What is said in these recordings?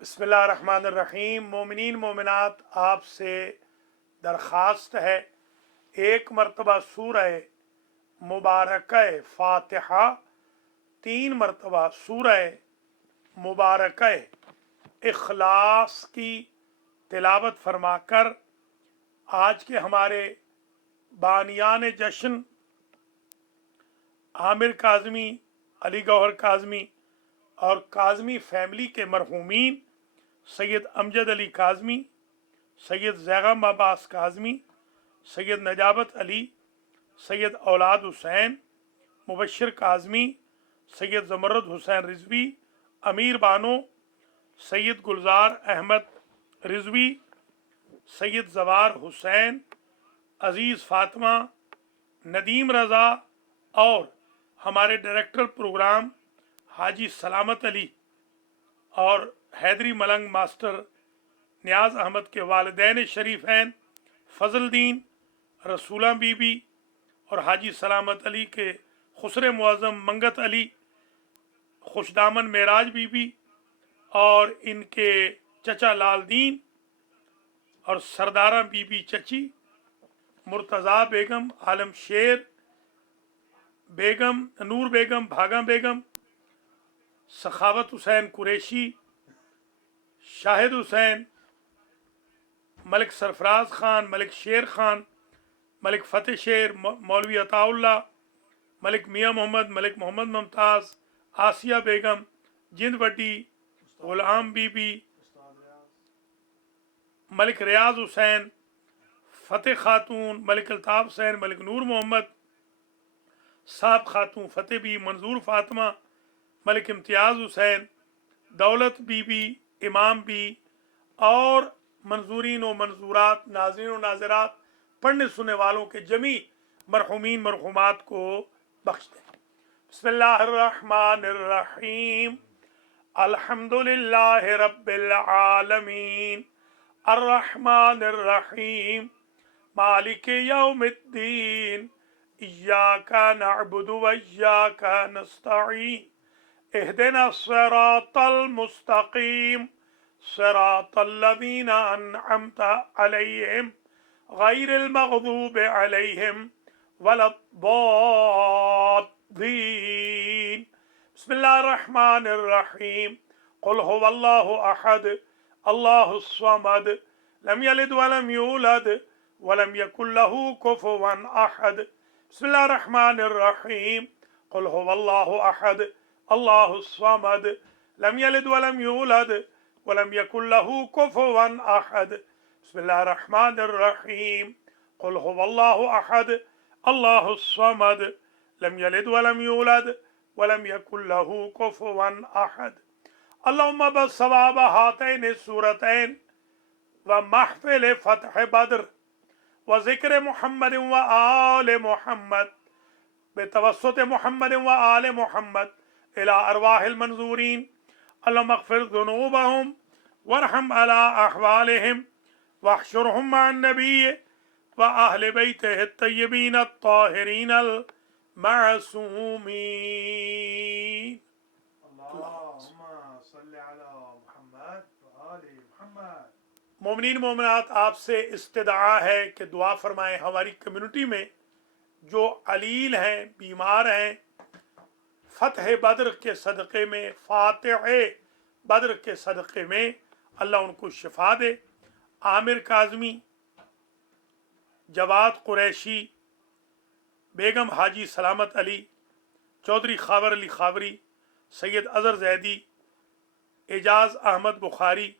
बिस्मिल्लाहिर्रहमानिर्रहीम। मोमिनीन मोमिनात, आपसे दरख्वास्त है एक मरतबा सूरह मुबारक फ़ातिहा, 3 मरतबा सूरह मुबारक इखलास की तिलावत फरमाकर आज के हमारे बानियान जश्न आमिर काज़मी, अली गौहर काज़मी और काज़मी फैमिली के मरहूमीन सैयद अमजद अली काज़मी, सैयद ज़ैगम अब्बास काज़मी, सैयद नजाबत अली, सैयद औलाद हुसैन, मुबशर काज़मी, सैयद ज़मरुद हुसैन रिजवी, अमीर बानो, सैयद गुलजार अहमद रिजवी, सैयद जवार हुसैन, अज़ीज़ फ़ातिमा, नदीम रज़ा और हमारे डायरेक्टर प्रोग्राम हाजी सलामत अली और हैदरी मलंग मास्टर नियाज अहमद के वालिदैन शरीफैन फजलदीन, रसूला बीबी और हाजी सलामत अली के खुसरे मुअज़्ज़म मंगत अली, खुशदामन मेराज बीबी और इनके चचा लाल दीन और सरदारा बीबी चची, मुर्तज़ा बेगम, आलम शेर बेगम, नूर बेगम, भागा बेगम, सखावत हुसैन कुरैशी, शाहिद हुसैन, मलिक सरफराज खान, मलिक शेर खान, मलिक फ़तेह शेर, मौलवी अताउल्ला, मलिक मियाँ मोहम्मद, मलिक मोहम्मद मुमताज़, आसिया बेगम, जिंद बड्डी, गुलाम बीबी, मलिक रियाज हुसैन, फ़तेह खातून, मलिक अल्ताफ़ हुसैन, मलिक नूर मोहम्मद, साहब खातून फ़तेह बी, मंजूर फ़ातिमा, मलिक इम्तियाज़ हुसैन, दौलत बीबी, इमाम बी और मंजूरीन व मंजूरात, नाज़रीन व नाज़रात, पढ़ने सुनने वालों के जमी मरहूमीन मरहूमात को बख्श दें। बिस्मिल्लाहिर्रहमानिर्रहीम। अल्हम्दुलिल्लाहि रब्बिल आलमीन, अर्रहमानिर्रहीम, मालिक यौमिद्दीन, इय्याका नअबुदु व इय्याका नस्तईन, इहदिना सिरातल मुस्तकीम, सिरातल लज़ीना अनअमता अलैहिम गैरिल मग़दूबि अलैहिम वलद्दॉल्लीन। बिस्मिल्लाहिर्रहमानिर्रहीम। कुल हुवल्लाहु अहद, अल्लाहुस समद, लम यलिद वलम यूलद वलम यकुल लहू कुफुवन अहद। बिस्मिल्लाहिर्रहमानिर्रहीम। कुल हुवल्लाहु अहद, अल्लाहुस समद, लम यलिद वलम यूलद वलम यकुल लहू कुफुवन अहद। बिस्मिल्लाहिर्रहमानिर्रहीम। कुल हुवल्लाहु अहद, अल्लाहुस समद, लम यलिद वलम यूलद वलम यकुल लहू कुफुवन अहद। अल्लाहुम्मा बसवाब हातैन सूरतैन व महफिल फतह बद्र व ज़िक्र मुहम्मद व आल मुहम्मद बेतवस्सुत मुहम्मद व आल मुहम्मद इला अरवाहिल मंजूरीन, अल्लाहुम्मा अग़फिर ज़ुनूबहुम वरहम अला अहवालिहिम वहशुरहुम मअन नबिय्य व अहले बैतिहि अत्तय्यबीन अत्ताहिरीन अल मासूमीन। मोमिनीन मोमिनात, आपसे इस्तिदआ है कि दुआ फरमाएं हमारी कम्युनिटी में जो अलील हैं, बीमार हैं, फ़तह बद्र के सदक़े में, फ़ातिह बद्र के सदक़े में अल्लाह उनको शिफा दे। आमिर काज़मी, जवाद कुरैशी, बेगम हाजी सलामत अली, चौधरी खावर अली खावरी, सैयद अज़हर ज़ैदी, एजाज़ अहमद बुखारी,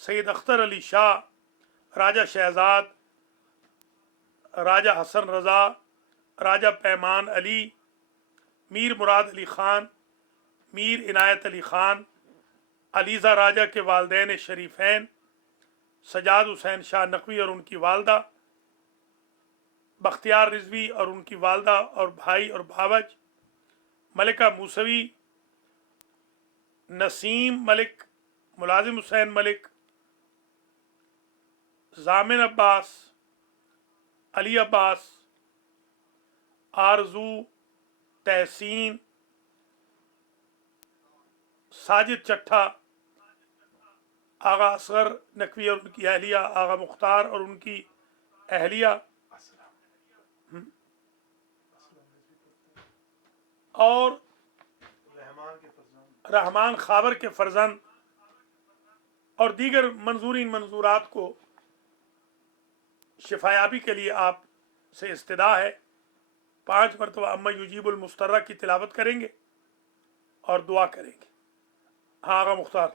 सैयद अख्तर अली शाह, राजा शहजाद, राजा हसन रज़ा, राजा पैमान अली, मीर मुराद अली ख़ान, मीर इनायत अली ख़ान, अलीज़ा राजा के वालिदैन शरीफैन, सजाद हुसैन शाह नकवी और उनकी वालदा, बख्तियार रिजवी और उनकी वालदा और भाई और भावज, मलिका मूसवी, नसीम मलिक, मुलाजिम हुसैन मलिक, जामिन अब्बास, अली अब्बास, आरजू, तहसीन, साजिद चट्ठा, آغا اصغر نقوی اور ان کی اہلیہ، آغا مختار اور ان کی اہلیہ، اور رحمان خاور کے فرزند اور دیگر منظورین منظورات کو شفایابی کے لیے آپ سے استدعا ہے 5 مرتبہ اما یجیب المسترہ کی تلاوت کریں گے اور دعا کریں گے۔ ہاں آغا مختار۔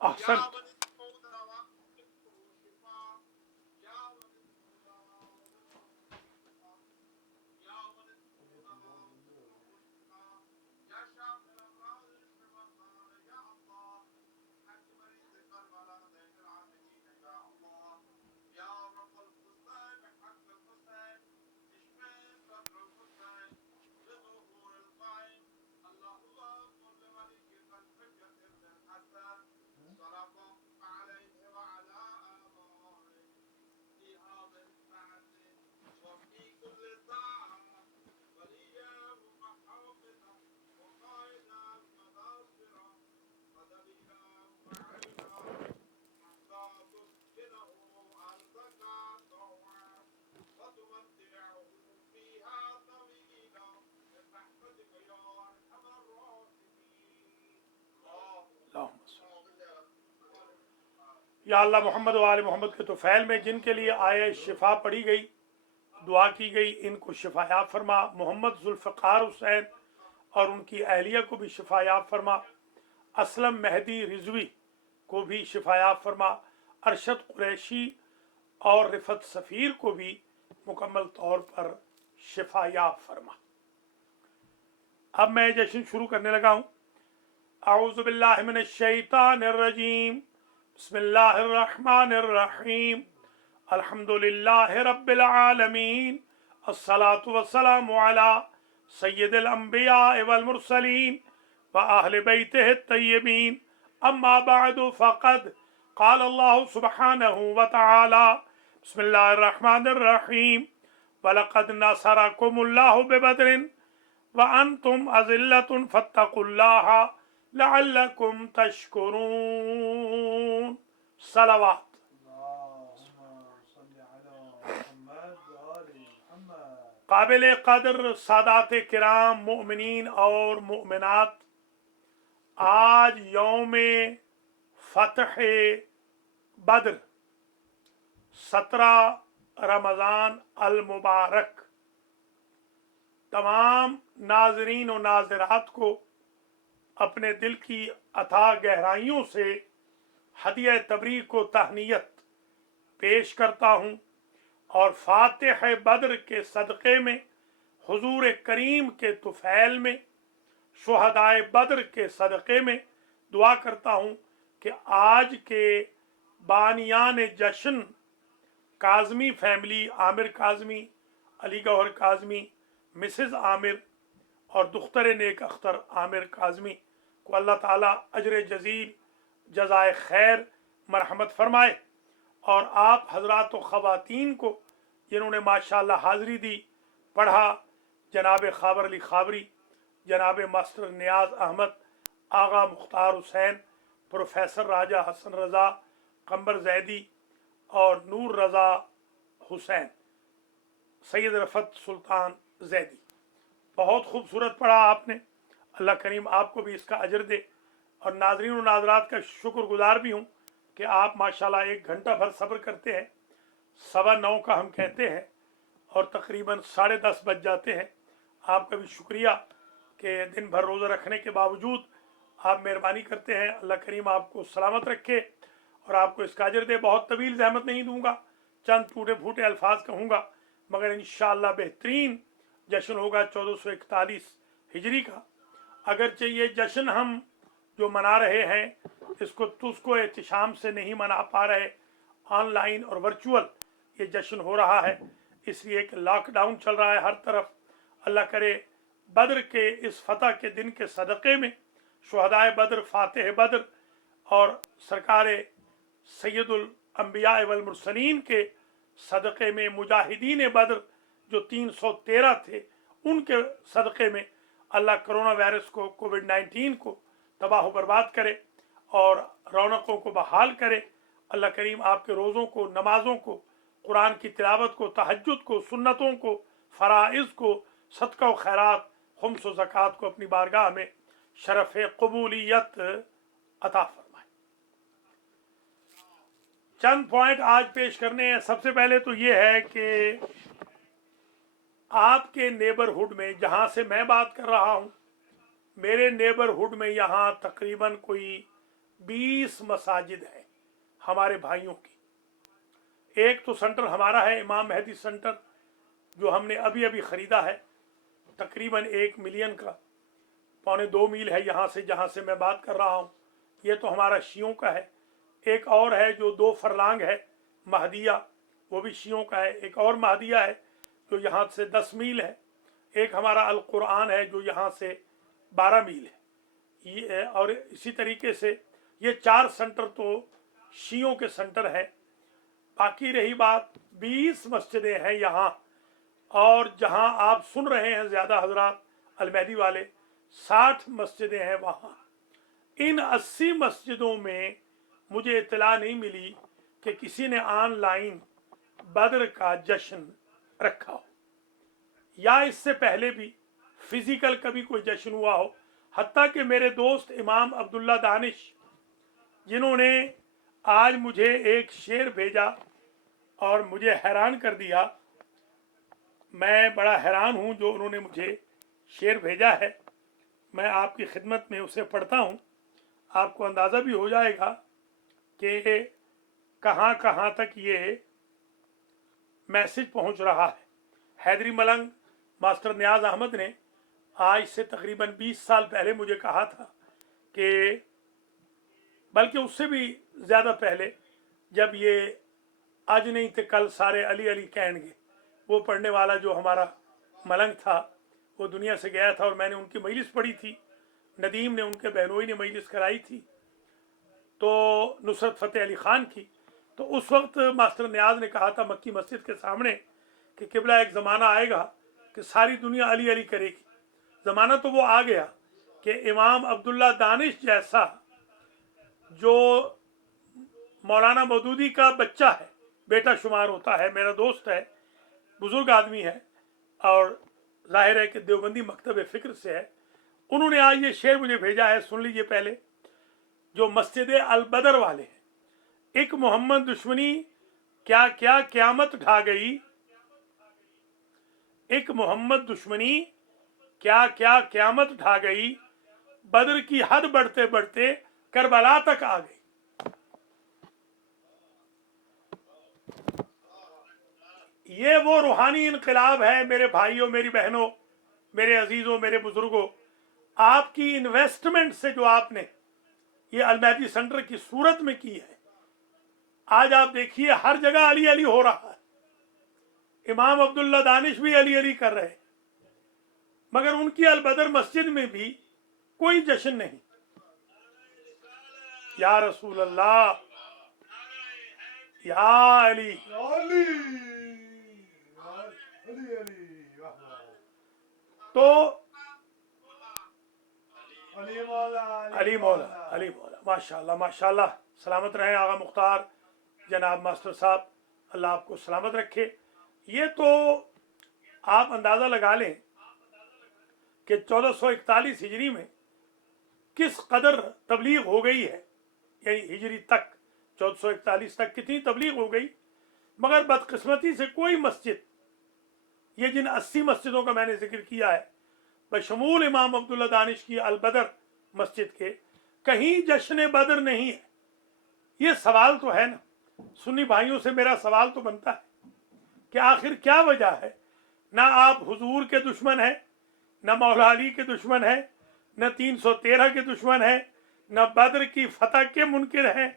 احسن۔ یا اللہ محمد و آل محمد کے طفیل میں جن کے لیے آئے شفا پڑھی گئی، دعا کی گئی، ان کو شفا یاب فرما۔ محمد ذوالفقار حسین اور ان کی اہلیہ کو بھی شفا یاب فرما۔ اسلم مہدی رضوی کو بھی شفا یاب فرما۔ ارشد قریشی اور رفت سفیر کو بھی مکمل طور پر شفا یاب فرما۔ اب میں جشن شروع کرنے لگا ہوں۔ اعوذ باللہ من الشیطان الرجیم، بسم اللہ الرحمن الرحیم، الحمد للہ رب العالمین، الصلاة والسلام علی سید الانبیاء والمرسلین واہل بیتہ الطیبین، اما بعد فقد قال اللہ سبحانہ وتعالی، بسم اللہ الرحمن الرحیم، وَلَقَدْ نَصَرَكُمُ اللَّهُ بِبَدْرٍ وَأَنْتُمْ أَذِلَّةٌ فَاتَّقُوا اللَّهَ لَعَلَّكُمْ تَشْكُرُونَ۔ صلوات۔ قابل قدر سادات کرام، مؤمنین اور مؤمنات، آج یوم فتح بدر 17 رمضان المبارک تمام ناظرین و ناظرات کو اپنے دل کی اتھاہ گہرائیوں سے ہدیہ تبریک و تہنیت پیش کرتا ہوں، اور فاتح بدر کے صدقے میں، حضور کریم کے طفیل میں، شہدائے بدر کے صدقے میں دعا کرتا ہوں کہ آج کے بانیان جشن کاظمی فیملی، عامر کاظمی، علی گوہر کاظمی، مسز عامر اور دختر نیک اختر عامر کاظمی کو اللہ تعالیٰ اجر جزیل جزائے خیر مرحمت فرمائے، اور آپ حضرات و خواتین کو جنہوں نے ماشاءاللہ حاضری دی، پڑھا، جناب خاور علی خاوری، جناب ماسٹر نیاز احمد، آغا مختار حسین، پروفیسر راجہ حسن رضا، قمبر زیدی اور نور رضا حسین، سید رفت سلطان زیدی، बहुत खूबसूरत पढ़ा आपने, अल्लाह करीम आपको भी इसका अजर दे। और नाजरीन और नाजरात का शुक्रगुजार भी हूँ कि आप माशाल्लाह 1 घंटा भर सब्र करते हैं। 9:15 का हम कहते हैं और तकरीबन 10:30 बज जाते हैं। आपका भी शुक्रिया कि दिन भर रोज़ा रखने के बावजूद आप मेहरबानी करते हैं। अल्लाह करीम आपको सलामत रखे और आपको इसका अजर दे। बहुत तवील जहमत नहीं दूंगा, चंद टूटे फूटे अल्फाज कहूँगा, मगर इंशाअल्लाह बेहतरीन जश्न होगा 1441 हिजरी का। अगरचे ये जश्न हम जो मना रहे हैं इसको तुझको एहतिशाम से नहीं मना पा रहे, ऑनलाइन और वर्चुअल ये जश्न हो रहा है, इसलिए कि लॉकडाउन चल रहा है हर तरफ। अल्लाह करे बद्र के इस फतह के दिन के सदक़े में शुहदाए बद्र, फातिह बद्र और सरकार सैयदुल अंबिया वल मुरसलीन के सदक़े में मुजाहिदीन बद्र जो 313 थे उनके सदक़े में अल्लाह कोरोना वायरस को, कोविड-19 को तबाह बर्बाद करे और रौनकों को बहाल करे। अल्लाह करीम आपके रोज़ों को, नमाज़ों को, कुरान की तिलावत को, तहज्जुद को, सुन्नतों को, फ़राइज़ को, सदका व खैरात, खुम्स व ज़कात को अपनी बारगाह में शरफ़ क़बूलियत अता फरमाए। चंद पॉइंट आज पेश करने हैं। सबसे पहले तो ये है कि आपके नेबरहुड में, जहाँ से मैं बात कर रहा हूँ, मेरे नेबरहुड में यहाँ तकरीबन कोई 20 मसाजिद हैं हमारे भाइयों की। एक तो सेंटर हमारा है इमाम मेहदी सेंटर, जो हमने अभी अभी ख़रीदा है, तकरीबन 1 मिलियन का, 1.25 मील है यहाँ से, जहाँ से मैं बात कर रहा हूँ। ये तो हमारा शियों का है। एक और है जो 2 फरलांग है, महदिया, वो भी शियों का है। एक और महदिया है जो यहाँ से 10 मील है। एक हमारा अल कुरान है जो यहाँ से 12 मील है। ये और इसी तरीके से ये 4 सेंटर तो शियों के सेंटर हैं। बाकी रही बात 20 मस्जिदें हैं यहाँ, और जहाँ आप सुन रहे हैं ज़्यादा हजरात अलमहदी वाले 60 मस्जिदें हैं वहाँ। इन 80 मस्जिदों में मुझे इत्तला नहीं मिली कि किसी ने ऑनलाइन बद्र का जश्न रखा हो, या इससे पहले भी फिजिकल कभी कोई जश्न हुआ हो। हत्ता कि मेरे दोस्त इमाम अब्दुल्ला दानिश, जिन्होंने आज मुझे एक शेर भेजा और मुझे हैरान कर दिया, मैं बड़ा हैरान हूँ जो उन्होंने मुझे शेर भेजा है। मैं आपकी खिदमत में उसे पढ़ता हूँ, आपको अंदाज़ा भी हो जाएगा कि कहाँ कहाँ तक ये मैसेज पहुँच रहा है। हैदरी मलंग मास्टर नियाज अहमद ने आज से तकरीबन 20 साल पहले मुझे कहा था कि, बल्कि उससे भी ज़्यादा पहले, जब ये आज नहीं थे कल सारे अली अली कहेंगे, वो पढ़ने वाला जो हमारा मलंग था वो दुनिया से गया था और मैंने उनकी मजलिस पढ़ी थी। नदीम ने, उनके बहनोई ने मजलिस कराई थी, तो नुसरत फ़तेह अली ख़ान की। तो उस वक्त मास्टर नियाज ने कहा था मक्की मस्जिद के सामने कि किबला एक ज़माना आएगा कि सारी दुनिया अली अली करेगी। ज़माना तो वो आ गया कि इमाम अब्दुल्ला दानिश जैसा, जो मौलाना मौदूदी का बच्चा है, बेटा शुमार होता है, मेरा दोस्त है, बुज़ुर्ग आदमी है और ज़ाहिर है कि देवबंदी मकतब फ़िक्र से है, उन्होंने आज ये शेर मुझे भेजा है, सुन लीजिए पहले, जो मस्जिद अल बदर वाले हैं। एक मोहम्मद दुश्मनी क्या क्या क़यामत ढा गई, एक मोहम्मद दुश्मनी क्या क्या क़यामत ढा गई, बद्र की हद बढ़ते बढ़ते करबला तक आ गई। ये वो रूहानी इनकलाब है मेरे भाइयों, मेरी बहनों, मेरे अजीज़ों, मेरे बुजुर्गों। आपकी इन्वेस्टमेंट से जो आपने ये अलमहदी सेंटर की सूरत में की है, आज आप देखिए हर जगह अली अली हो रहा है। इमाम अब्दुल्ला दानिश भी अली अली कर रहे हैं, मगर उनकी अल बदर मस्जिद में भी कोई जश्न नहीं। या रसूल अल्लाह, या अली, तो अली मौला, अली मौला, माशाल्लाह माशाल्लाह। सलामत रहें आगा मुख्तार जनाब मास्टर साहब, अल्लाह आपको सलामत रखे। ये तो आप अंदाज़ा लगा लें کہ 1441 ہجری میں کس قدر تبلیغ ہو گئی ہے، یعنی ہجری تک 1441 تک کتنی تبلیغ ہو گئی، مگر بدقسمتی سے کوئی مسجد، یہ جن 80 مسجدوں کا میں نے ذکر کیا ہے بشمول امام عبداللہ دانش کی البدر مسجد کے، کہیں جشن بدر نہیں ہے۔ یہ سوال تو ہے نا، سنی بھائیوں سے میرا سوال تو بنتا ہے کہ آخر کیا وجہ ہے؟ نہ آپ حضور کے دشمن ہیں، نہ مولا علی کے دشمن ہیں، نہ 313 کے دشمن ہیں، نہ بدر کی فتح کے منکر ہیں،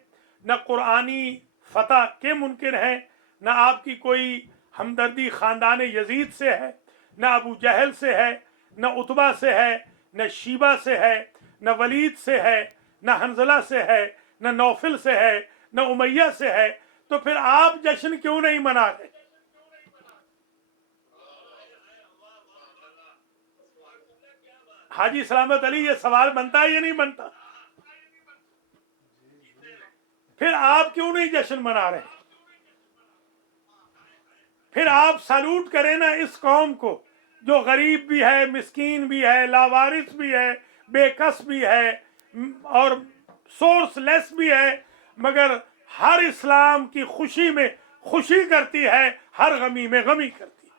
نہ قرآنی فتح کے منکر ہیں، نہ آپ کی کوئی ہمدردی خاندان یزید سے ہے، نہ ابو جہل سے ہے، نہ عتبہ سے ہے، نہ شیبہ سے ہے، نہ ولید سے ہے، نہ حنظلہ سے ہے، نہ نوفل سے ہے، نہ امیہ سے ہے، تو پھر آپ جشن کیوں نہیں منا رہے؟ حاجی سلامت علی، یہ سوال بنتا ہے یا نہیں بنتا؟ پھر آپ کیوں نہیں جشن منا رہے؟ پھر آپ سالوٹ کریں نا اس قوم کو جو غریب بھی ہے، مسکین بھی ہے، لاوارث بھی ہے، بے کس بھی ہے اور سورس لیس بھی ہے، مگر ہر اسلام کی خوشی میں خوشی کرتی ہے، ہر غمی میں غمی کرتی ہے۔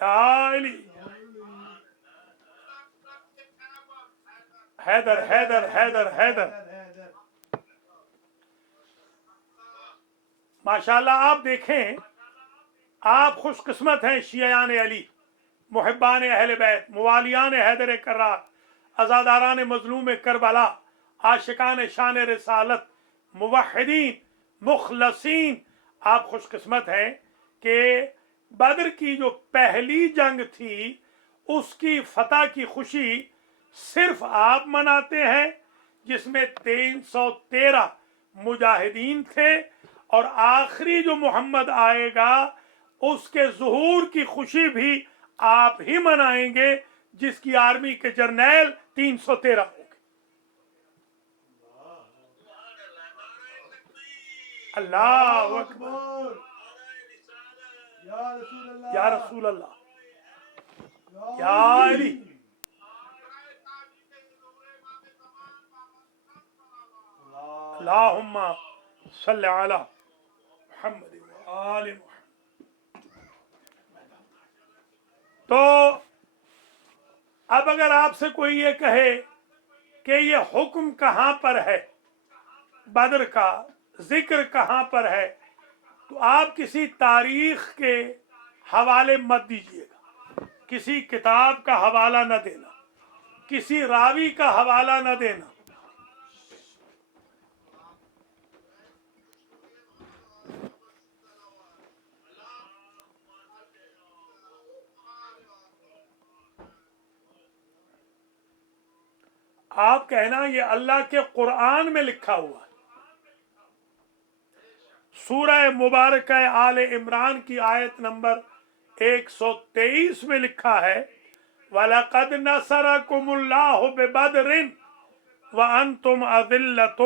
یا علی، حیدر حیدر حیدر حیدر، ماشاءاللہ آپ دیکھیں، آپ خوش قسمت ہیں شیعان علی، محبان اہل بیت، موالیان حیدر کرار، عزاداران مظلوم کربلا، عاشقان شان رسالت، موحدین، مخلصین، آپ خوش قسمت ہیں کہ بدر کی جو پہلی جنگ تھی اس کی فتح کی خوشی صرف آپ مناتے ہیں، جس میں 313 مجاہدین تھے، اور آخری جو محمد آئے گا اس کے ظہور کی خوشی بھی آپ ہی منائیں گے، جس کی آرمی کے جرنیل 313 ہوں گے۔ اللہ اکبر، یا رسول اللہ، یا علی، اللہم صلی علی محمد وآل محمد۔ تو اب اگر آپ سے کوئی یہ کہے کہ یہ حکم کہاں پر ہے، بدر کا ذکر کہاں پر ہے، تو آپ کسی تاریخ کے حوالے مت دیجیے گا، کسی کتاب کا حوالہ نہ دینا، کسی راوی کا حوالہ نہ دینا۔ آپ کہنا یہ اللہ کے قرآن میں لکھا ہوا ہے۔ سورہ مبارکہ آل عمران کی آیت نمبر 123 میں لکھا ہے، وَلَقَدْ نَصَرَكُمُ اللَّهُ بِبَدْرٍ وَأَنْتُمْ أَذِلَّةٌ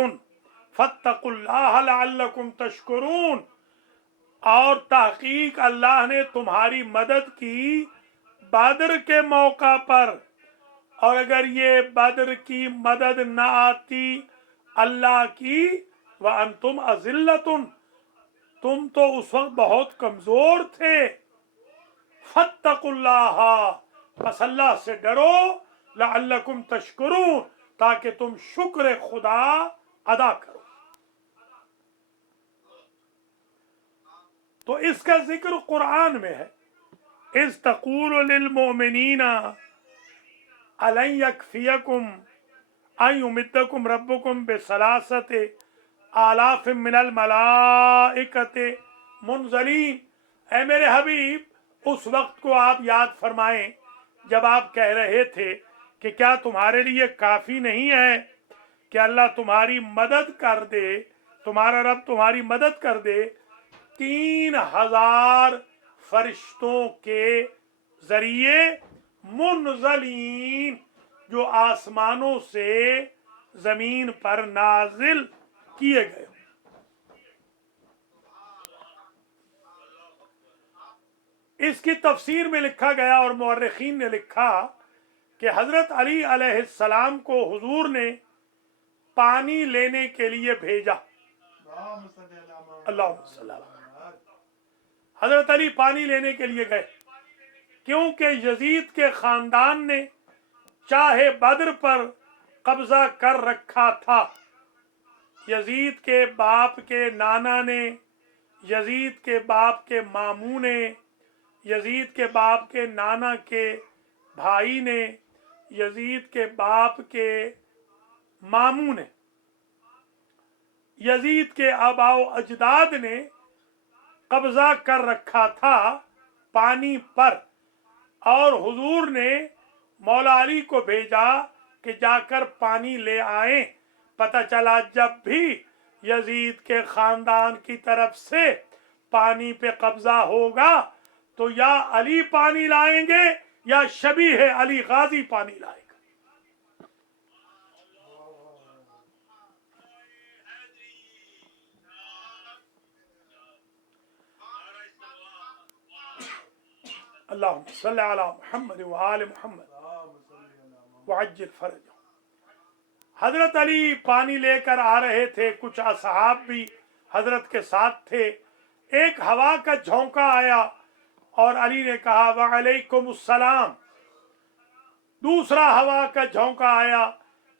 فَاتَّقُوا اللَّهَ لَعَلَّكُمْ تَشْكُرُونَ، اور تحقیق اللہ نے تمہاری مدد کی بدر کے موقع پر، اور اگر یہ بدر کی مدد نہ آتی اللہ کی، وَأَنْتُمْ أَذِلَّةٌ، تم تو اس وقت بہت کمزور تھے، فَاتَّقُوا اللَّهَ، پس اللہ سے ڈرو، لَعَلَّكُمْ تَشْكُرُونَ، تاکہ تم شکر خدا ادا کرو۔ تو اس کا ذکر قرآن میں ہے، اِذْ تَقُولُ لِلْمُؤْمِنِينَ أَلَنْ يَكْفِيَكُمْ أَنْ يُمِدَّكُمْ رَبُّكُمْ بِثَلَاثَةِ آلَافٍ مِّنَ الْمَلَائِكَةِ مُنزَلِينَ، اے میرے حبیب اس وقت کو آپ یاد فرمائیں جب آپ کہہ رہے تھے کہ کیا تمہارے لیے کافی نہیں ہے کہ اللہ تمہاری مدد کر دے، تمہارا رب تمہاری مدد کر دے 3000 فرشتوں کے ذریعے، منزلین، جو آسمانوں سے زمین پر نازل کیے گئے۔ اس کی تفسیر میں لکھا گیا اور مورخین نے لکھا کہ حضرت علی علیہ السلام کو حضور نے پانی لینے کے لیے بھیجا. اللہم صلی اللہ. حضرت علی پانی لینے کے لیے گئے کیونکہ یزید کے خاندان نے چاہے بدر پر قبضہ کر رکھا تھا. یزید کے باپ کے نانا نے، یزید کے باپ کے ماموں نے، یزید کے باپ کے نانا کے بھائی نے، یزید کے باپ کے ماموں نے، یزید کے آباء و اجداد نے قبضہ کر رکھا تھا پانی پر، اور حضور نے مولا علی کو بھیجا کہ جا کر پانی لے آئیں. پتہ چلا جب بھی یزید کے خاندان کی طرف سے پانی پہ قبضہ ہوگا تو یا علی پانی لائیں گے یا شبیہ علی غازی پانی لائے گا. اللہم صلی علی محمد وآل محمد وعجل فرجہ. حضرت علی پانی لے کر آ رہے تھے، کچھ اصحاب بھی حضرت کے ساتھ تھے. ایک ہوا کا جھونکا آیا اور علی نے کہا وعلیکم السلام. دوسرا ہوا کا جھونکا آیا،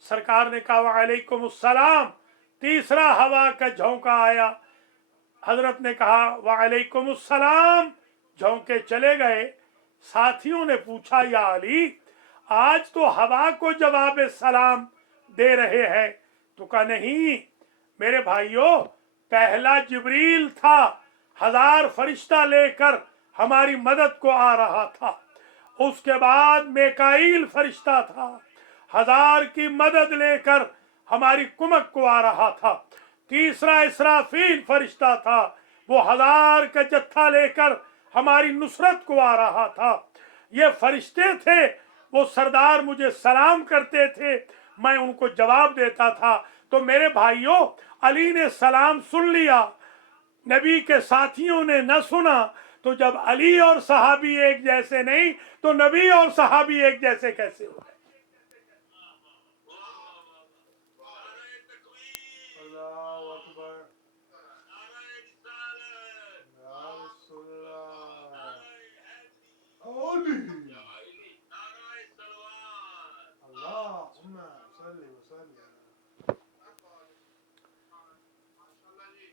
سرکار نے کہا وعلیکم السلام. تیسرا ہوا کا جھونکا آیا، حضرت نے کہا وعلیکم السلام. جھونکے چلے گئے. ساتھیوں نے پوچھا یا علی آج تو ہوا کو جواب سلام دے رہے ہیں. تو کہا نہیں میرے بھائیوں، پہلا جبریل تھا، 1000 فرشتہ لے کر ہماری مدد کو آ رہا تھا. اس کے بعد میکائیل فرشتہ تھا، 1000 کی مدد لے کر ہماری کمک کو آ رہا تھا. تیسرا اسرافیل فرشتہ تھا، وہ 1000 کا جتھا لے کر ہماری نصرت کو آ رہا تھا. یہ فرشتے تھے، وہ سردار مجھے سلام کرتے تھے، میں ان کو جواب دیتا تھا. تو میرے بھائیوں، علی نے سلام سن لیا، نبی کے ساتھیوں نے نہ سنا. تو جب علی اور صحابی ایک جیسے نہیں تو نبی اور صحابی ایک جیسے کیسے ہوئے؟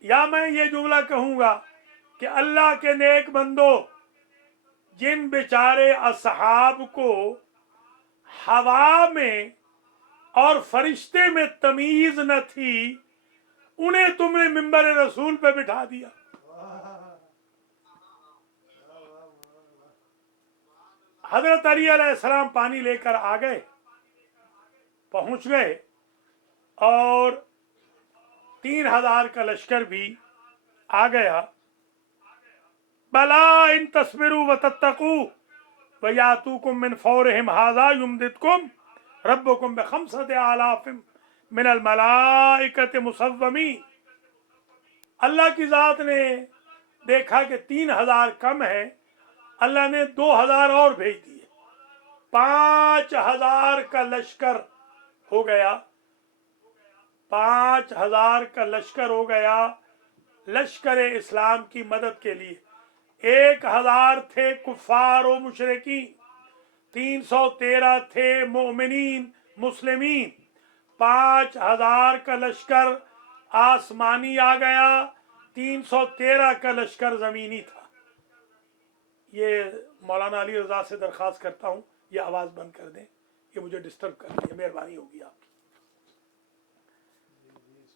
یا میں یہ جملہ کہوں گا کہ اللہ کے نیک بندو، جن بیچارے اصحاب کو ہوا میں اور فرشتے میں تمیز نہ تھی، انہیں تم نے منبر رسول پہ بٹھا دیا. حضرت علی علیہ السلام پانی لے کر آ گئے، پہنچ گئے، اور 3000 کا لشکر بھی آ گیا. بلا ان تصبروا وتتقوا ویاتوکم من فورہم ھذا یمددکم ربکم ب5,000 من الملائکۃ مسومین. اللہ کی ذات نے دیکھا کہ 3000 کم ہے، اللہ نے 2000 اور بھیج دیے. 5000 کا لشکر ہو گیا. 5000 کا لشکر ہو گیا لشکر اسلام کی مدد کے لیے. 1000 تھے کفار و مشرکین، 313 تھے مومنین مسلمین. 5000 کا لشکر آسمانی آ گیا، 313 کا لشکر زمینی تھا. یہ مولانا علی رضا سے درخواست کرتا ہوں یہ آواز بند کر دیں، یہ مجھے ڈسٹرب کر رہی ہے، مہربانی ہوگی آپ کی.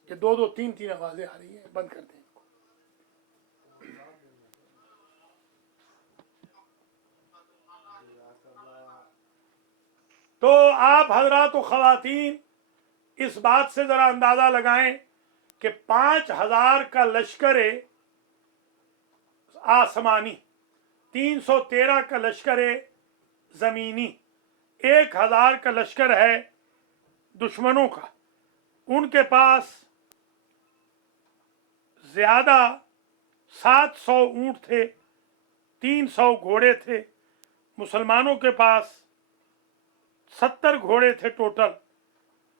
یہ 2 3 آوازیں آ رہی ہیں، بند کر دیں. تو آپ حضرات و خواتین اس بات سے ذرا اندازہ لگائیں کہ 5000 کا لشکر آسمانی، 313 کا لشکر زمینی، 1000 کا لشکر ہے دشمنوں کا. ان کے پاس زیادہ 700 اونٹ تھے، 300 घोड़े थे, मुसलमानों के पास 70 घोड़े थे टोटल,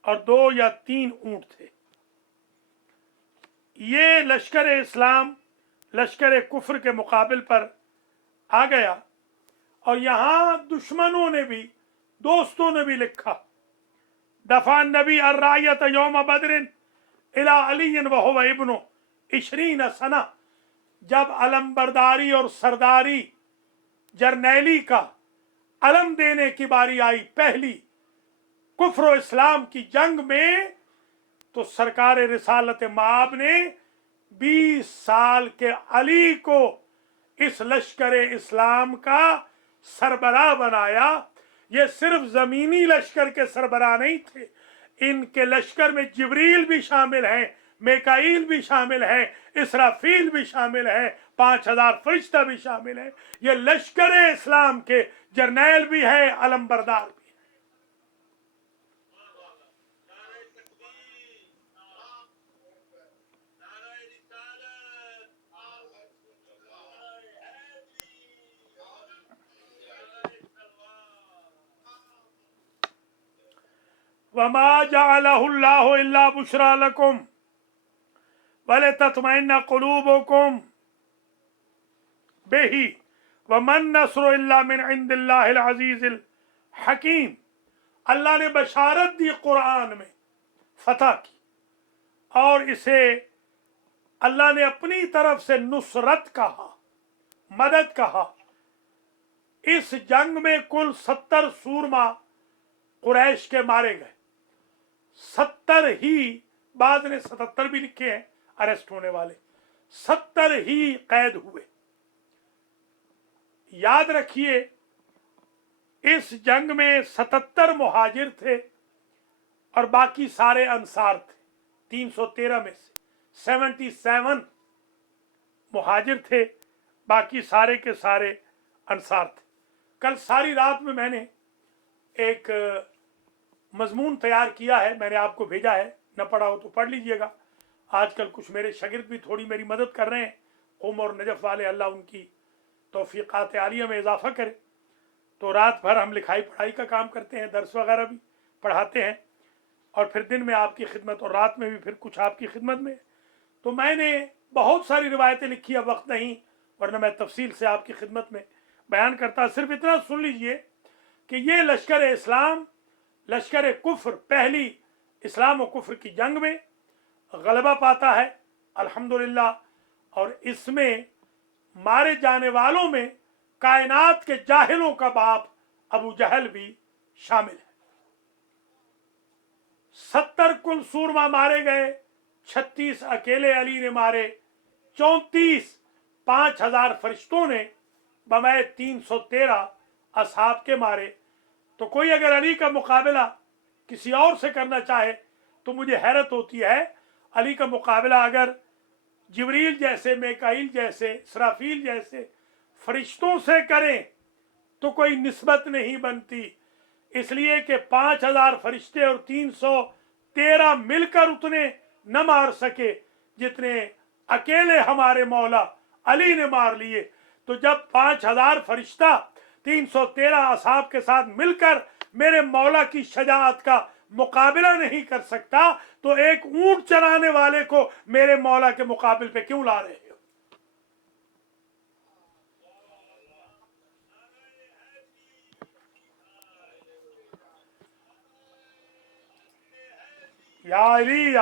और 2 या 3 ऊंट थे। ये लश्कर इस्लाम लश्कर कुफ्र के मुकाबिल पर आ गया। और यहाँ दुश्मनों ने भी, दोस्तों ने भी लिखा, दफा नबी अर्रायत यौम बदरिन इला अलीन व हुवा इब्नु 20 सना, जब अलमबरदारी और सरदारी जर्नैली का अलम देने की बारी आई पहली कुफ्र इस्लाम की जंग में, तो सरकार रिसालत माब ने 20 साल के अली को इस लश्कर इस्लाम का सरबराह बनाया। ये सिर्फ जमीनी लश्कर के सरबराह नहीं थे, इनके लश्कर में जिब्रील भी शामिल हैं, मेकाईल भी शामिल है, इसराफील भी शामिल है, 5000 फरिश्ता भी शामिल है। ये लश्कर इस्लाम के जर्नैल भी है, अलमबरदार भी। वमा जअलहुल्लाहु इल्ला बुशरा लकुम वलितत्मइन्ना कुलूबुकुम बिही वमन नस्रु इल्ला मिन इंदिल्लाहिल अजीजिल हकीम। अल्लाह ने बशारत दी कुरान में फतह की, और इसे अल्लाह ने अपनी तरफ से नुसरत कहा, मदद कहा। इस जंग में कुल 70 सूरमा कुरैश के मारे गए। 70 ही, बाद ने 77 भी लिखे हैं अरेस्ट होने वाले, 70 ही कैद हुए। याद रखिए, इस जंग में 77 मुहाजिर थे और बाकी सारे अंसार थे। 313 में से 77 मुहाजिर थे, बाकी सारे के सारे अंसार थे। कल सारी रात में मैंने एक मजमून तैयार किया है, मैंने आपको भेजा है, न पढ़ा हो तो पढ़ लीजिएगा। आजकल कुछ मेरे शागिर्द भी थोड़ी मेरी मदद कर रहे हैं, क़ौम और नजफ वाले, अल्लाह उनकी तौफीक़ात आलिया में इजाफा करे। तो रात भर हम लिखाई पढ़ाई का काम करते हैं, दर्स वगैरह भी पढ़ाते हैं, और फिर दिन में आपकी खिदमत, और रात में भी फिर कुछ आपकी खिदमत में। तो मैंने बहुत सारी रिवायतें लिखी, अब वक्त नहीं, वरना मैं तफसील से आपकी खिदमत में बयान करता। सिर्फ इतना सुन लीजिए कि ये लश्कर इस्लाम लश्कर कुफ्र पहली इस्लाम और कुफ्र की जंग में गलबा पाता है अल्हम्दुलिल्लाह, और इसमें मारे जाने वालों में कायनात के जाहिलों का बाप अबू जहल भी शामिल है। 70 कुल सूरमा मारे गए, 36 अकेले अली ने मारे, 34 5000 फरिश्तों ने बमए 313 असहाब के मारे। तो कोई अगर अली का मुकाबला किसी और से करना चाहे तो मुझे हैरत होती है। अली का मुकाबला अगर जिब्रील जैसे, मेकाईल जैसे, इसराफील जैसे फरिश्तों से करें तो कोई निस्बत नहीं बनती, इसलिए कि 5000 फरिश्ते और 313 मिलकर उतने न मार सके जितने अकेले हमारे मौला अली ने मार लिए। तो जब 5000 फरिश्ता 313 असहाब के साथ मिलकर मेरे मौला की शजाअत का मुकाबला नहीं कर सकता, तो एक ऊंट चराने वाले को मेरे मौला के मुकाबले पे क्यों ला रहे हो? या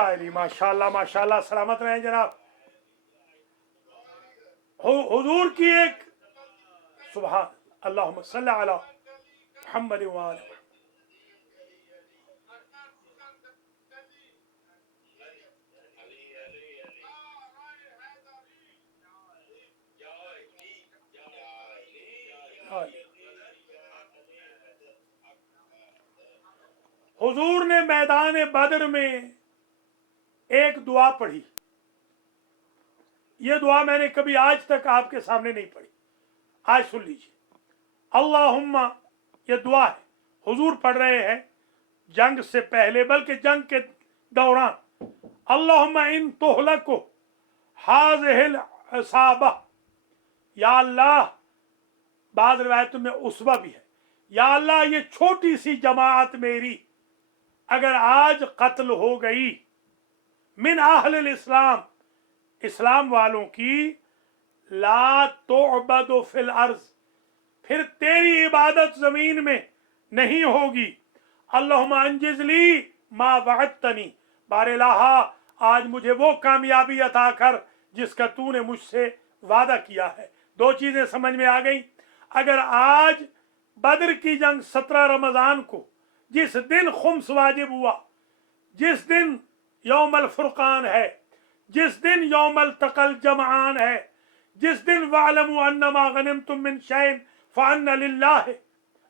अली माशाल्लाह माशाल्लाह, सलामत रहें जनाब। हुजूर की एक सुभान अल्लाहुम्मा सल्ली अला मुहम्मद व आले। हुजूर ने मैदान बदर में एक दुआ पढ़ी। यह दुआ मैंने कभी आज तक आपके सामने नहीं पढ़ी, आज सुन लीजिए। अल्लाहुम्मा, यह दुआ है, हुजूर पढ़ रहे हैं जंग से पहले, बल्कि जंग के दौरान। अल्लाहुम्मा इन तुहलको हाज़िहिल असाबा, या अल्लाह بعض रिवायतों में उसबा भी है। या अल्लाह ये छोटी सी जमात मेरी अगर आज कत्ल हो गई, मिन अहल इस्लाम, इस्लाम वालों की, ला तुअबदु फिल अर्ज, फिर तेरी इबादत जमीन में नहीं होगी। अल्लाहुम्मा अंजिज़ली मा वअदतनी, बारेलाहा आज मुझे वो कामयाबी अता कर जिसका तूने मुझसे वादा किया है। दो चीजें समझ में आ गई। अगर आज बदर की जंग 17 रमजान को, जिस दिन खुम्स वाजिब हुआ, जिस दिन यौमल फुरकान है, जिस दिन यौमल तकल जमआन है, जिस दिन वअलमु अन्नमा गनिमतुम मिन शैइन फअन्न लिल्लाहि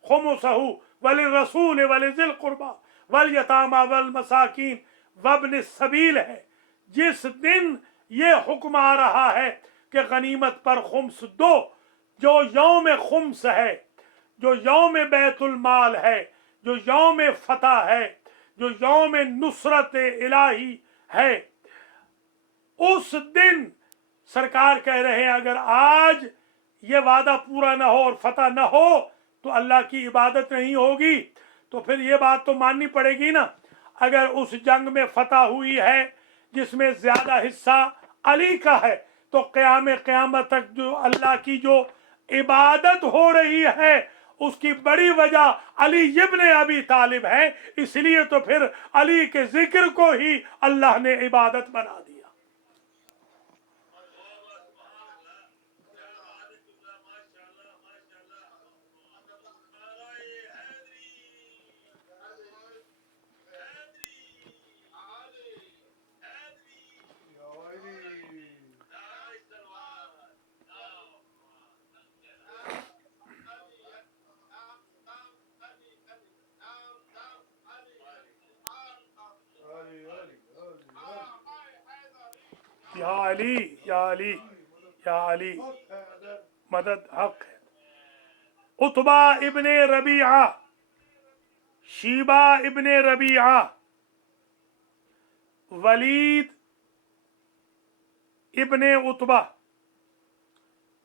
खुमुसहु वलिर्रसूल वलिज़िल कुर्बा वलयतामा वलमसाकीन वब्न सबील है, जिस दिन ये हुक्म आ रहा है कि गनीमत पर खुम्स दो, जो यौम खुम्स है, जो यौम बैतुल माल है, जो यौम फतह है, जो यौम नुसरत इलाही है, उस दिन सरकार कह रहे हैं अगर आज ये वादा पूरा ना हो और फतह ना हो तो अल्लाह की इबादत नहीं होगी। तो फिर ये बात तो माननी पड़ेगी ना, अगर उस जंग में फतह हुई है जिसमें ज्यादा हिस्सा अली का है, तो क़यामत तक जो अल्लाह की जो इबादत हो रही है उसकी बड़ी वजह अली इब्न अबी तालिब है। इसलिए तो फिर अली के जिक्र को ही अल्लाह ने इबादत बना दिया। या अली या अली या अली, मदद हक है। उतबा इब्ने रबीआ, शीबा इब्ने रबीआ, वलीद इब्ने उतबा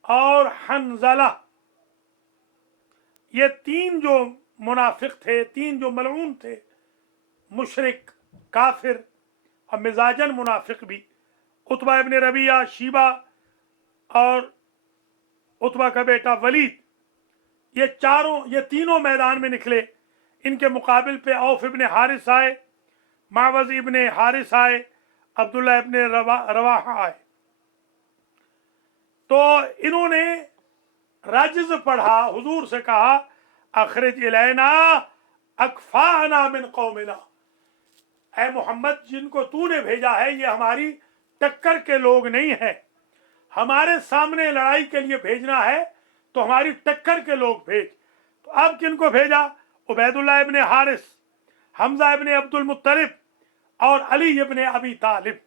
और हंजला, ये तीन जो मुनाफिक थे, तीन जो मलऊन थे, मुशरिक, काफिर और मिजाजन मुनाफिक भी, उतबा इब्ने रबिया, शीबा और उतबा का बेटा वलीद, ये तीनों मैदान में निकले। इनके मुकाबिल पे औफ इब्ने हारिस आए, मावज इब्ने हारिस आए, अब्दुल्ला इब्ने रवाहा आए। तो इन्होंने राजिज़ पढ़ा, हुजूर से कहा अखरिज इलैना अकफाना मिन कौमिना, ऐ मोहम्मद जिनको तूने भेजा है ये हमारी टक्कर के लोग नहीं है, हमारे सामने लड़ाई के लिए भेजना है तो हमारी टक्कर के लोग भेज। तो अब किनको भेजा? उबैदुल्लाह इब्ने हारिस, हमजा इब्ने अब्दुल मुत्तलिब और अली इब्ने अबी तालिब।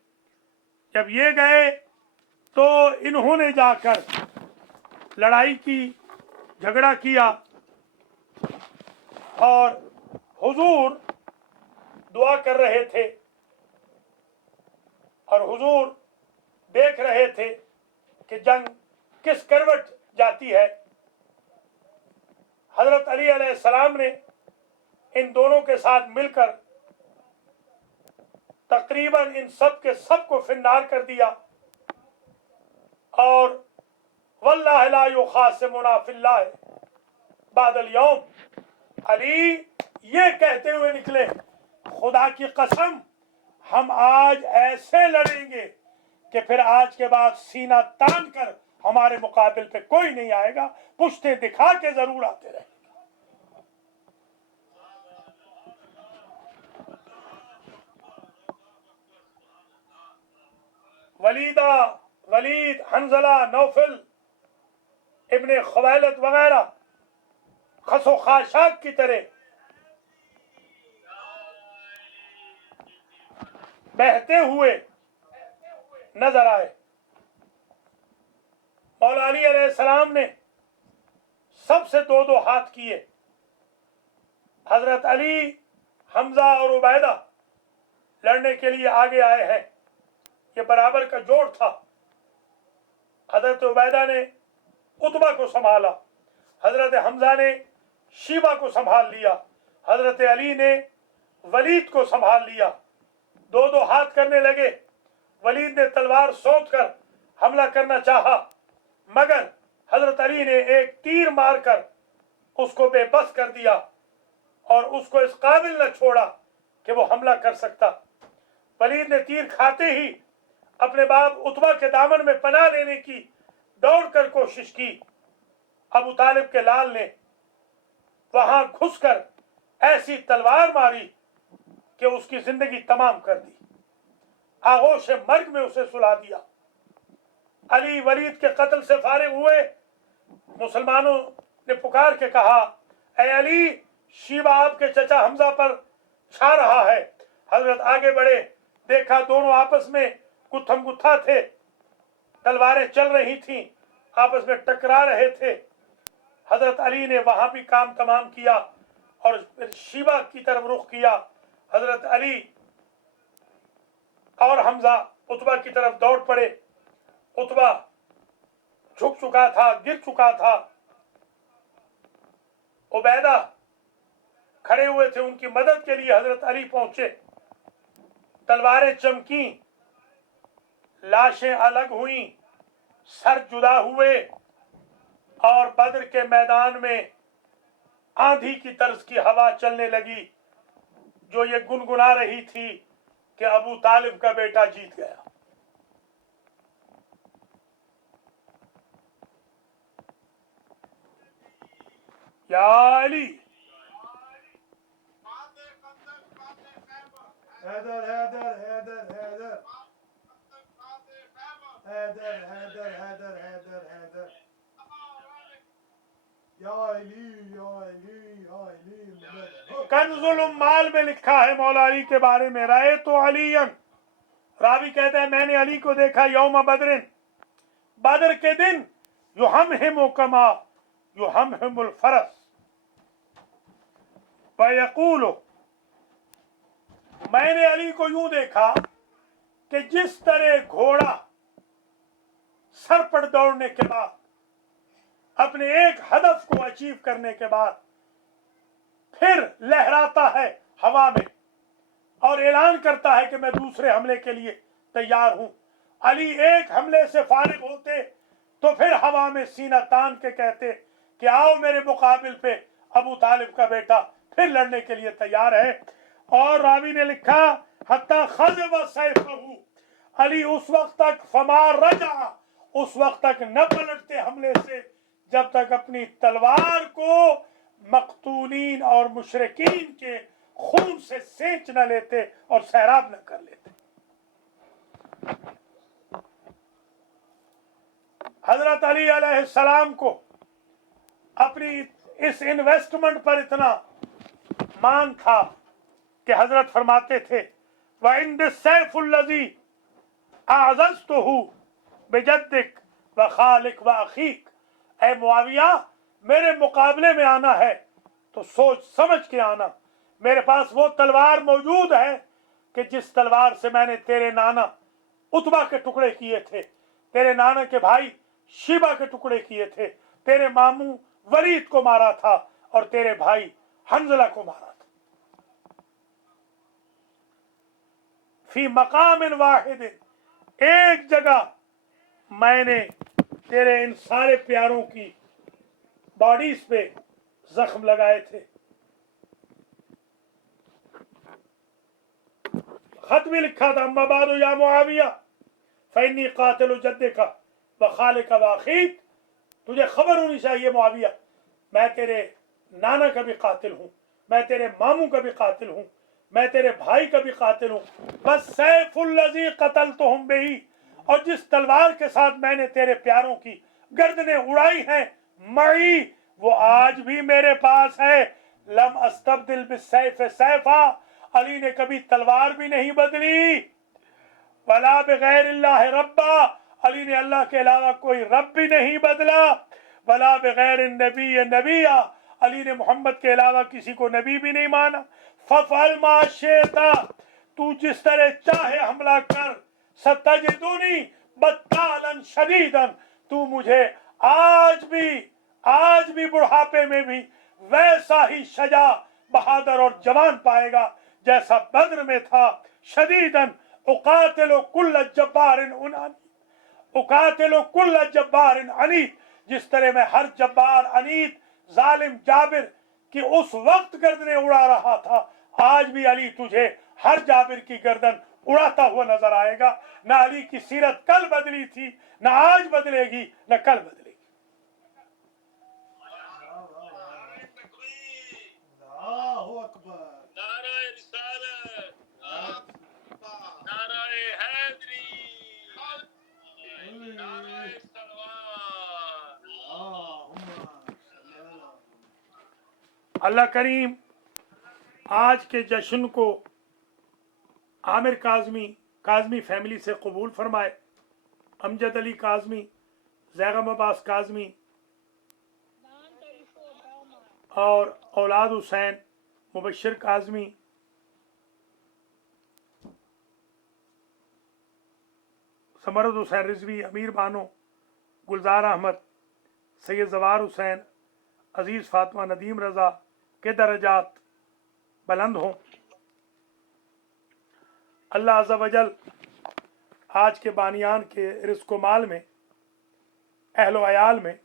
जब ये गए तो इन्होंने जाकर लड़ाई की, झगड़ा किया और हुजूर दुआ कर रहे थे और हुजूर देख रहे थे कि जंग किस करवट जाती है। हजरत अली अलैहिस्सलाम ने इन दोनों के साथ मिलकर तकरीबन इन सब के सब को फिन्नार कर दिया और वल्लाहि ला युखासिमुना फिल्लाह बादल यौम, अली ये कहते हुए निकले खुदा की कसम हम आज ऐसे लड़ेंगे कि फिर आज के बाद सीना तान कर हमारे मुकाबिल पे कोई नहीं आएगा, पुश्ते दिखा के जरूर आते रहेंगे। वलीद, हंजला, नौफल इब्ने खुवैलद वगैरह खसो खाशाक की तरह बहते हुए नजर आए। मौला अली अलैहिस्सलाम ने सबसे दो दो हाथ किए। हजरत अली, हमजा और उबैदा लड़ने के लिए आगे आए हैं, ये बराबर का जोड़ था। हजरत उबैदा ने उतबा को संभाला, حضرت حمزہ نے شیبہ کو سنبھال لیا، حضرت علی نے ولید کو سنبھال لیا، دو دو ہاتھ کرنے لگے۔ ولید نے تلوار سونت کر حملہ کرنا چاہا، مگر حضرت علی نے ایک تیر مار کر اس کو بے بس کر دیا اور اس کو اس قابل نہ چھوڑا کہ وہ حملہ کر سکتا۔ ولید نے تیر کھاتے ہی اپنے باپ عتبہ کے دامن میں پناہ لینے کی دوڑ کر کوشش کی۔ ابو طالب کے لال نے وہاں گھس کر ایسی تلوار ماری کہ اس کی زندگی تمام کر دی، آغوش مرگ میں اسے سلا دیا۔ علی ولید کے قتل سے فارغ ہوئے، مسلمانوں نے پکار کے کہا، اے علی، شیبہ آپ کے چچا حمزہ پر چھا رہا ہے۔ حضرت آگے بڑھے، دیکھا دونوں آپس میں گتھم گتھا تھے، تلواریں چل رہی تھیں، آپس میں ٹکرا رہے تھے۔ حضرت علی نے وہاں بھی کام تمام کیا اور پھر شیبہ کی طرف رخ کیا۔ حضرت علی اور حمزہ عتبہ کی طرف دوڑ پڑے۔ عتبہ جھک چکا تھا، گر چکا تھا، عبیدہ کھڑے ہوئے تھے، ان کی مدد کے لیے حضرت علی پہنچے۔ تلواریں چمکیں، لاشیں الگ ہوئیں، سر جدا ہوئے، اور بدر کے میدان میں آندھی کی طرز کی ہوا چلنے لگی جو یہ گنگنا رہی تھی کہ ابو طالب کا بیٹا جیت گیا۔ یا علی، حیدر حیدر حیدر حیدر حیدر حیدر حیدر حیدر حیدر یا علی یا علی یا علی مدد۔ کنز العمال میں لکھا ہے مولا علی کے بارے میں، رأیت علی، راوی کہتا ہے میں نے علی کو دیکھا یوم بدر، بدر کے دن، یحمہم کما یحمہم الفرس فیقول، میں نے علی کو یوں دیکھا کہ جس طرح گھوڑا سر پر دوڑنے کے بعد اپنے ایک ہدف کو اچیو کرنے کے بعد پھر لہراتا ہے ہوا میں اور اعلان کرتا ہے کہ میں دوسرے حملے کے لیے تیار ہوں، علی ایک حملے سے فارغ ہوتے تو پھر ہوا میں سینہ تان کے کہتے کہ آؤ میرے مقابل پہ، ابو طالب کا بیٹا پھر لڑنے کے لیے تیار ہے۔ اور راوی نے لکھا حتی خضب سیفہ، علی اس وقت تک فما رجع، اس وقت تک نہ پلٹتے حملے سے جب تک اپنی تلوار کو مقتولین اور مشرکین کے خون سے سینچ نہ لیتے اور سیراب نہ کر لیتے۔ حضرت علی علیہ السلام کو اپنی اس انویسٹمنٹ پر اتنا مان تھا کہ حضرت فرماتے تھے وَعِنْدِ السَّيْفُ الَّذِي أَعْزَزْتُهُ بِجَدِّكَ وَخَالِكَ وَأَخِيكَ، اے معاویہ میرے مقابلے میں آنا ہے تو سوچ سمجھ کے آنا، میرے پاس وہ تلوار موجود ہے کہ جس تلوار سے میں نے تیرے نانا عتبہ کے ٹکڑے کیے تھے، تیرے نانا کے بھائی شیبہ کے ٹکڑے کیے تھے، تیرے ماموں ولید کو مارا تھا اور تیرے بھائی حنظلہ کو مارا تھا۔ فی مقام واحد، ایک جگہ میں نے تیرے ان سارے پیاروں کی باڈیز پہ زخم لگائے تھے۔ خط بھی لکھا تھا اما بعد یا معاویہ فإنی قاتل جدک وخالک واخیک، تجھے خبر ہونی چاہیے معاویہ میں تیرے نانا کا بھی قاتل ہوں، میں تیرے ماموں کا بھی قاتل ہوں، میں تیرے بھائی کا بھی قاتل ہوں۔ والسیف الذی قتلتہم بہ، اور جس تلوار کے ساتھ میں نے تیرے پیاروں کی گردنیں اڑائی ہیں، معی، وہ آج بھی میرے پاس ہے۔ لم استبدل بالسیف سیفا، علی نے کبھی تلوار بھی نہیں بدلی۔ ولا بغیر اللہ ربا، علی نے اللہ کے علاوہ کوئی رب بھی نہیں بدلا۔ ولا بغیر النبی نبیا، علی نے محمد کے علاوہ کسی کو نبی بھی نہیں مانا۔ ففعل ما شئت، تو جس طرح چاہے حملہ کر، ستجدنی بطالا شدیدا، تو مجھے آج आज भी बुढ़ापे में भी वैसा ही शजा, बहादुर और जवान पाएगा जैसा बद्र में था। शदीदन उकातिलु कुल्ल जब्बारिन उनानी, उकातिलु कुल्ल जब्बारिन अनीत, जिस तरह मैं हर जब्बार अनीत जालिम जाबिर कि उस वक्त गर्दनें उड़ा रहा था, आज भी अली तुझे हर जाबिर की गर्दन उड़ाता हुआ नजर आएगा। न अली की सीरत कल बदली थी, न आज बदलेगी, न कल बदलेगी। अल्लाहु अकबर। नाराए रिसालत, नाराए हैदरी, नाराए तलवार। अल्लाह करीम आज के जश्न को आमिर काज़मी फैमिली से कबूल फरमाए। अमजद अली काज़मी, ज़ैगम अब्बास काज़मी और औलाद हुसैन, मुबश्शिर काज़मी, समरद हुसैन रिजवी, अमीर बानो, गुलजार अहमद, सैयद जवार हुसैन, अजीज़ फातिमा, नदीम रज़ा के दर्जात बुलंद हों। अल्लाह अज़्ज़ा वजल आज के बानियान के रिज़्क़ माल में, अहल व अयाल में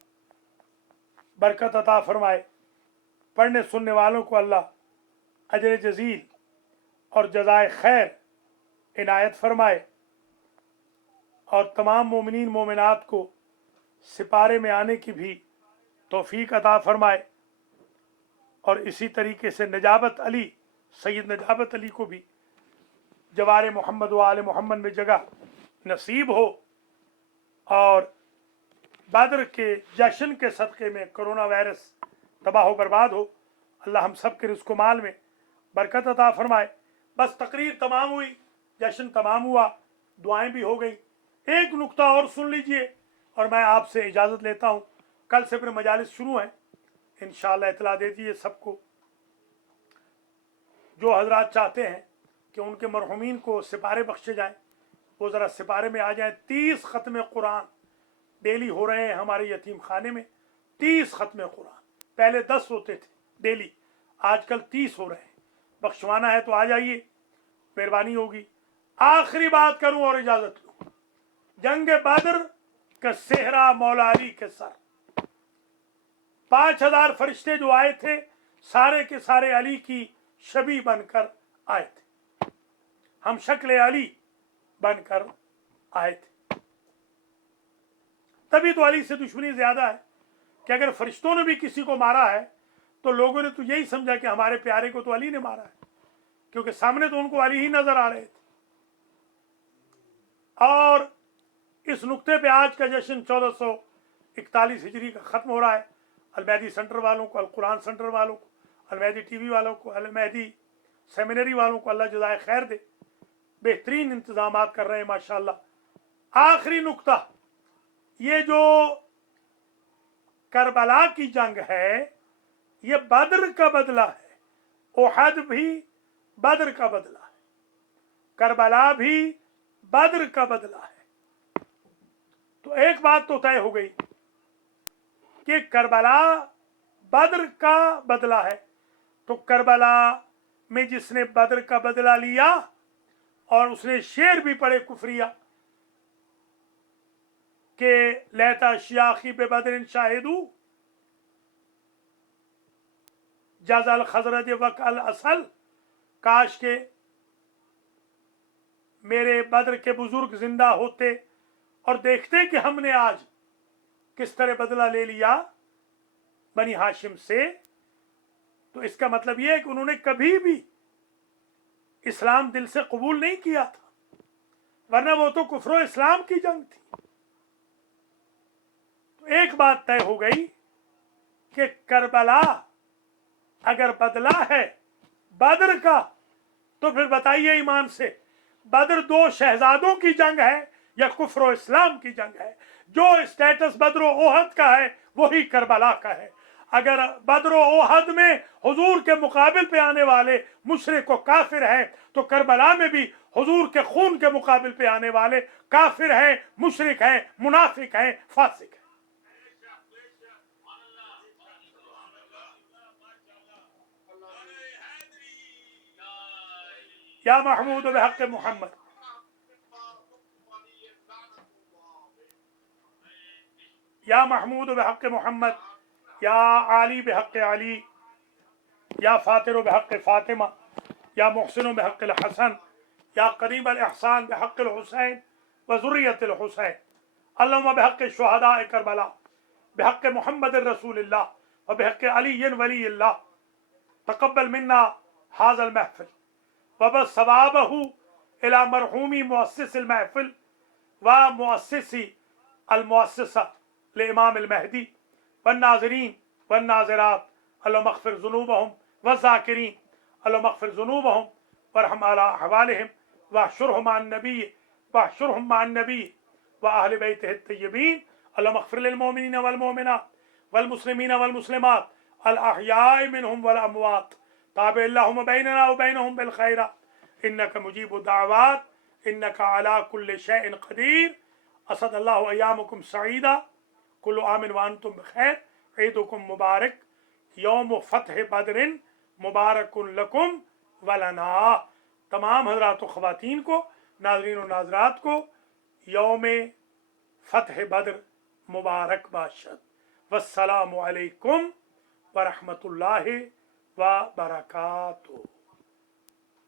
बरकत अता फरमाए। पढ़ने सुनने वालों को अल्लाह अजर जज़ील और जज़ाए खैर इनायत फरमाए और तमाम मोमिनीन मोमिनात को सिपारे में आने की भी तौफीक अता फरमाए। और इसी तरीके से नजाबत अली, सैयद नजाबत अली को भी जवार मोहम्मद व आले मोहम्मद में जगह नसीब हो और बद्र के जश्न के सदक़े में कोरोना वायरस तबाह बर्बाद हो। अल्लाह हम सब के रिज़्क़ माल में बरकत अता फरमाए। बस तकरीर तमाम हुई, जश्न तमाम हुआ, दुआएं भी हो गई। एक नुक्ता और सुन लीजिए और मैं आपसे इजाज़त लेता हूँ। कल से फिर मजालिस शुरू हैं, इंशाअल्लाह इतला दे दीजिए सबको। जो हजरात चाहते हैं कि उनके मरहुमीन को सिपारे बख्शे जाएं, वो ज़रा सिपारे में आ जाएं। 30 ख़त्म कुरान डेली हो रहे हैं हमारे यतीम खाने में। 30 ख़त्म कुरान, पहले 10 होते थे डेली, आजकल 30 हो रहे हैं। बख्शवाना है तो आ जाइए, मेहरबानी होगी। आखिरी बात करूं और इजाज़त लूँ। जंग बद्र का सेहरा मौला अली के सर, 5000 फरिश्ते जो आए थे सारे के सारे अली की शबी बनकर आए थे। हम शक्ल अली बनकर आए थे। तभी तो अली से दुश्मनी ज्यादा है कि अगर फरिश्तों ने भी किसी को मारा है तो लोगों ने तो यही समझा कि हमारे प्यारे को तो अली ने मारा है, क्योंकि सामने तो उनको अली ही नजर आ रहे थे। और इस नुक्ते पे आज का जश्न 1441 हिजरी का खत्म हो रहा है। अलमहदी सेंटर वालों को, अल कुरान सेंटर वालों को, अलमहदी टीवी वालों को, अलमहदी सेमिनरी वालों को अल्लाह जज़ाए खैर दे। बेहतरीन इंतजाम कर रहे हैं माशाल्लाह। आखिरी नुक्ता, ये जो करबला की जंग है ये बद्र का बदला है। उहद भी बद्र का बदला है, करबला भी बद्र का बदला है। तो एक बात तो तय हो गई कि करबला बद्र का बदला है। तो करबला में जिसने बद्र का बदला लिया और उसने शेर भी पढ़े कुफरिया के लैता शियाखी पे बदरिन शाहिदू जज़ल खजरत वक अल असल, काश के मेरे बद्र के बुजुर्ग जिंदा होते और देखते कि हमने आज किस तरह बदला ले लिया बनी हाशिम से। तो इसका मतलब यह है कि उन्होंने कभी भी इस्लाम दिल से कबूल नहीं किया था, वरना वो तो कुफ्र इस्लाम की जंग थी। तो एक बात तय हो गई कि करबला अगर बदला है बद्र का, तो फिर बताइए ईमान से, बद्र 2 शहजादों की जंग है या कुफ्र इस्लाम की जंग है? जो स्टेटस बद्र ओहद का है वही करबला का है। अगर बद्र ओहद में हुजूर के मुकाबिल पे आने वाले मुशरिक व काफिर हैं, तो करबला में भी हुजूर के खून के मुकाबिल पे आने वाले काफिर हैं, मुशरिक हैं, मुनाफिक हैं, फासिक हैं। یا محمود بحق محمد، یا محمود بحق محمد، یا علی بحق علی، یا فاطر بحق فاطمہ، یا محسن بحق الحسن، یا قریب الاحسان بحق الحسین وذریۃ الحسین، اللهم بحق الشہداء کربلا، بحق محمد رسول اللہ وبحق علی ولی اللہ، تقبل منا هذا المحفل وبث ثوابه الى مرحوم مؤسس المحفل ومؤسس المؤسسة لإمام المهدي والناظرين والناظرات، اللهم اغفر ذنوبهم والذاكرين، اللهم اغفر ذنوبهم وارحم على أحوالهم واحشرهم مع النبي وأهل بيته الطيبين، اللهم اغفر للمؤمنين والمؤمنات والمسلمين والمسلمات الأحياء منهم والأموات، تابع اللهم بيننا وبينهم بالخيرات، إنك مجيب الدعوات، إنك على كل شيء قدير. أسعد الله أيامكم سعيدة، كل عام وأنتم بخير، عيدكم مبارك، يوم فتح بدر مبارک لکم ولنا. تمام حضرات و خواتین کو، ناظرین و ناظرات کو یوم فتح بدر مبارک باشد. والسلام علیکم ورحمۃ اللہ وبرکاتہ.